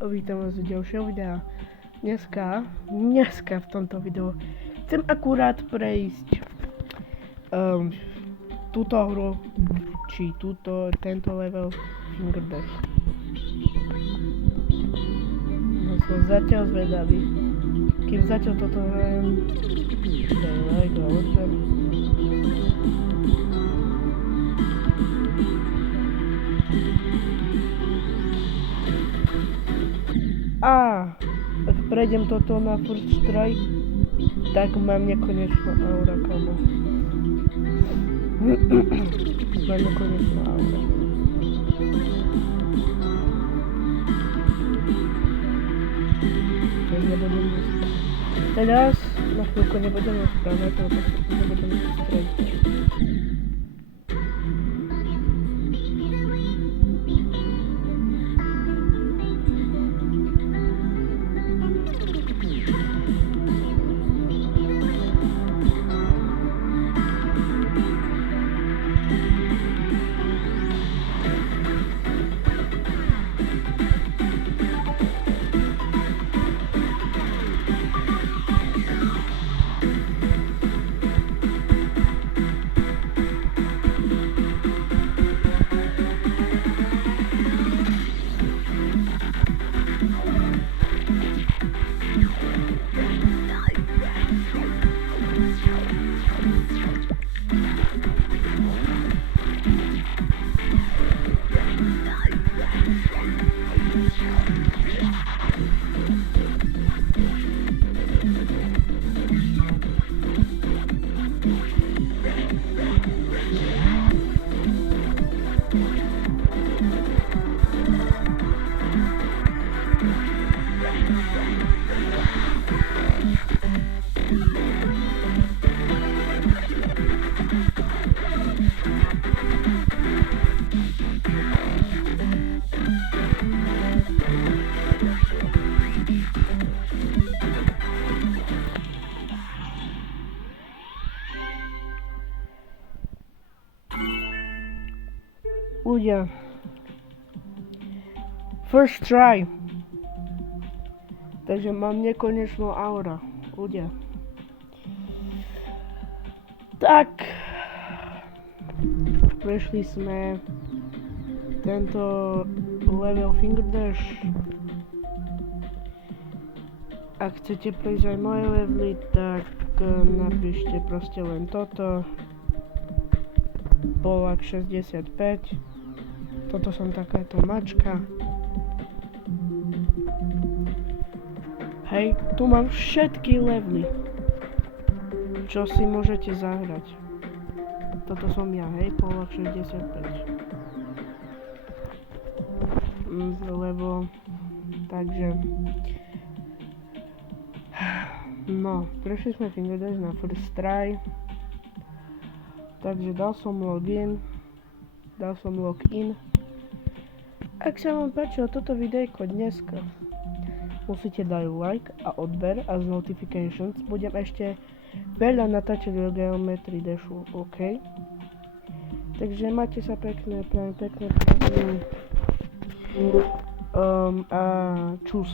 Vítam vás u ďalšieho videa. Dneska v tomto videu chcem akurát prejsť túto hru, či tento level Finger Dash. No som zatiaľ zvedavý. Kým zatiaľ toto hrajem, daj like a odber. Ak prejdem toto na first try, tak mám nekonečnú aura, kamo. Mám nekonečnú aura. Teraz na chvíľku nebudem rozprávať, lebo sa nebudem strediť. Ľudia, first try, takže mám nekonečnú aura, ľudia. Tak, prešli sme tento level Finger Dash. Ak chcete prejsť aj moje levely, tak napíšte proste len toto. Polak 65. Toto som takáto mačka. Hej, tu mám všetky levely, čo si môžete zahrať. Toto som ja, hej, Polak 65. Lebo, takže... No, prešli sme Finger Dash na first try. Takže dal som login, dal som login. Ak sa vám páčilo toto videjko dneska, musíte dať like a odber a z notifications. Budem ešte veľa natáčať o Geometry Dashu, OK? Takže máte sa pekné, prajem pekné prázdniny. A čus.